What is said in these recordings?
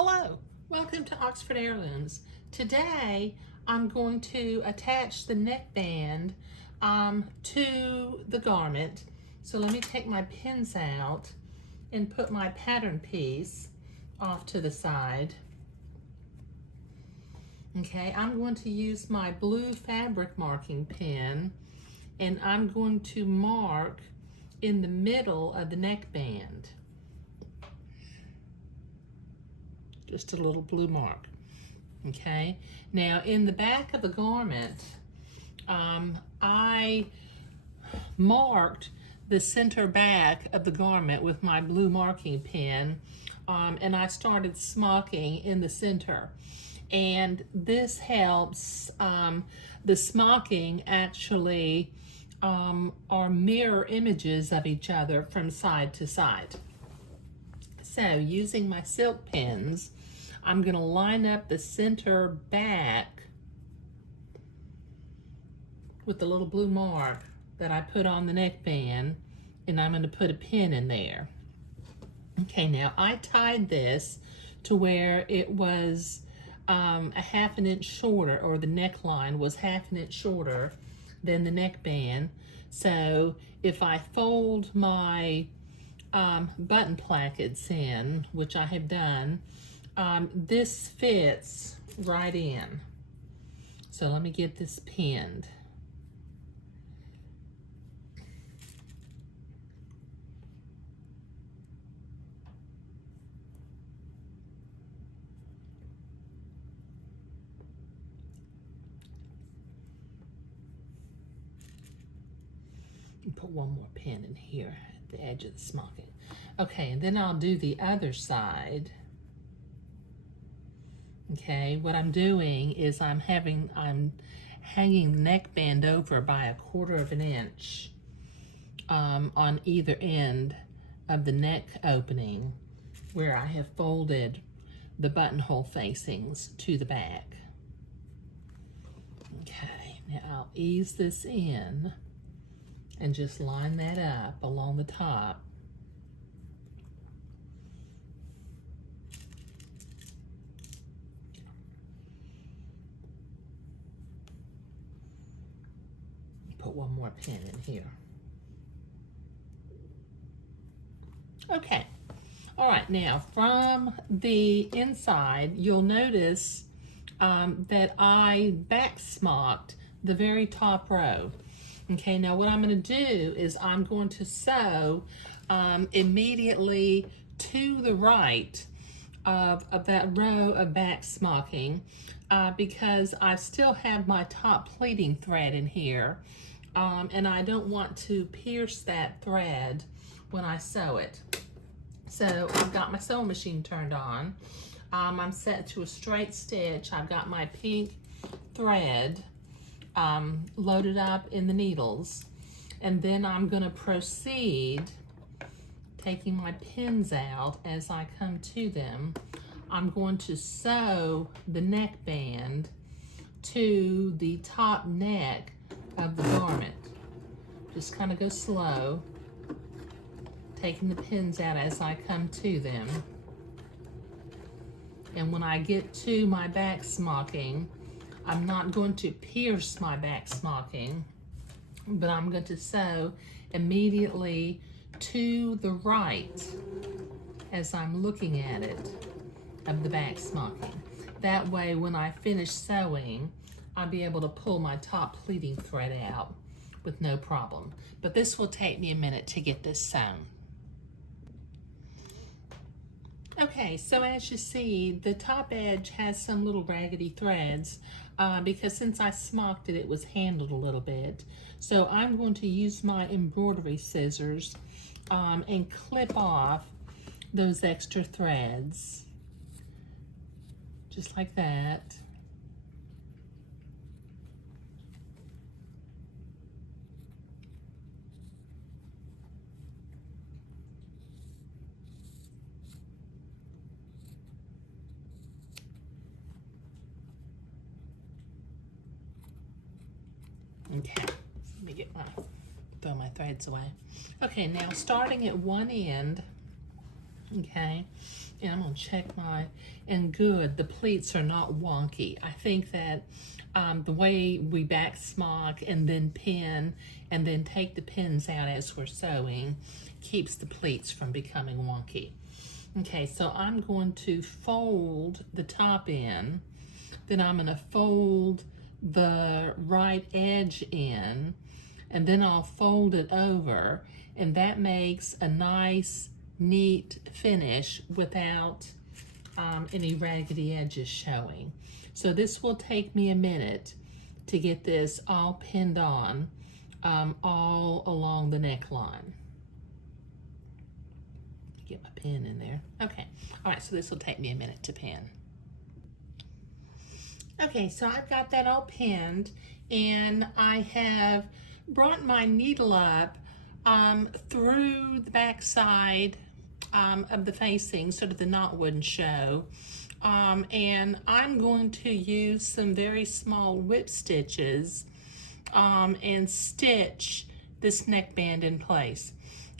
Hello, welcome to Oxford Heirlooms. Today I'm going to attach the neckband to the garment. So let me take my pins out and put my pattern piece off to the side. Okay, I'm going to use my blue fabric marking pen and I'm going to mark in the middle of the neckband. Just a little blue mark. Okay, now in the back of the garment, I marked the center back of the garment with my blue marking pen, and I started smocking in the center. And this helps, the smocking actually are mirror images of each other from side to side. So using my silk pins, I'm going to line up the center back with the little blue mark that I put on the neckband, and I'm going to put a pin in there. Okay, now I tied this to where it was a half an inch shorter, or the neckline was half an inch shorter than the neckband. So if I fold my button plackets in, which I have done, this fits right in. So let me get this pinned. And put one more pin in here at the edge of the smocking. Okay, and then I'll do the other side. Okay, what I'm doing is I'm hanging the neckband over by 1/4 of an inch on either end of the neck opening where I have folded the buttonhole facings to the back. Okay, now I'll ease this in and just line that up along the top. Put one more pin in here. Okay, all right, now from the inside, you'll notice that I back smocked the very top row. Okay, now what I'm going to do is I'm going to sew immediately to the right of that row of back smocking because I still have my top pleating thread in here, and I don't want to pierce that thread when I sew it. So I've got my sewing machine turned on. I'm set to a straight stitch. I've got my pink thread loaded up in the needles, and then I'm going to proceed taking my pins out as I come to them. I'm going to sew the neckband to the top neck of the garment. Just kind of go slow, taking the pins out as I come to them. And when I get to my back smocking, I'm not going to pierce my back smocking, but I'm going to sew immediately to the right as I'm looking at it of the back smocking. That way when I finish sewing, I'll be able to pull my top pleating thread out with no problem. But this will take me a minute to get this sewn. Okay, so as you see, the top edge has some little raggedy threads because since I smocked it, it was handled a little bit. So I'm going to use my embroidery scissors and clip off those extra threads, just like that. Okay, let me throw my threads away. Okay, now starting at one end, okay, And I'm gonna check and good, the pleats are not wonky. I think that the way we back smock and then pin and then take the pins out as we're sewing keeps the pleats from becoming wonky. Okay, so I'm going to fold the top in, then I'm gonna fold the right edge in, and then I'll fold it over, and that makes a nice, neat finish without any raggedy edges showing. So this will take me a minute to get this all pinned on all along the neckline. Get my pin in there. Okay, all right, so this will take me a minute to pin. Okay, so I've got that all pinned, and I have brought my needle up through the back side of the facing so that the knot wouldn't show. And I'm going to use some very small whip stitches and stitch this neckband in place.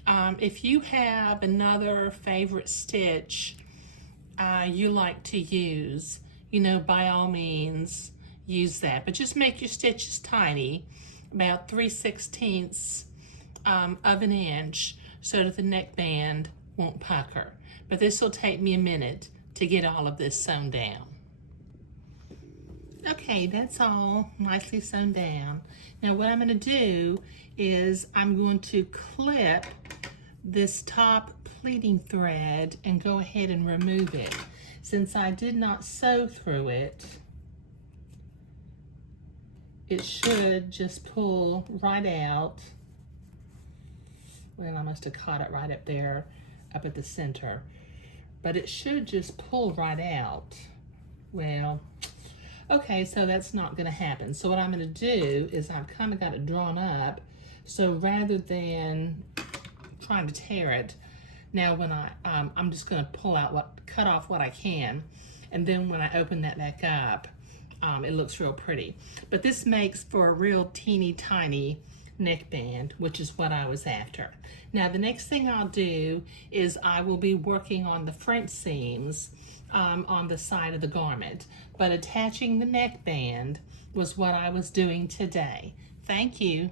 If you have another favorite stitch you like to use, you know, by all means use that, but just make your stitches tiny, about 3/16 of an inch, so that the neckband won't pucker. But this will take me a minute to get all of this sewn down. Okay, that's all nicely sewn down. Now what I'm going to do is I'm going to clip this top pleating thread and go ahead and remove it. Since I did not sew through it, it should just pull right out. Well, I must have caught it right up there, up at the center. But it should just pull right out. Well, okay, so that's not gonna happen. So what I'm gonna do is I've kind of got it drawn up. So rather than trying to tear it, now when I'm just gonna cut off what I can, and then when I open that back up, it looks real pretty. But this makes for a real teeny tiny neckband, which is what I was after. Now the next thing I'll do is I will be working on the front seams on the side of the garment, but attaching the neckband was what I was doing today. Thank you.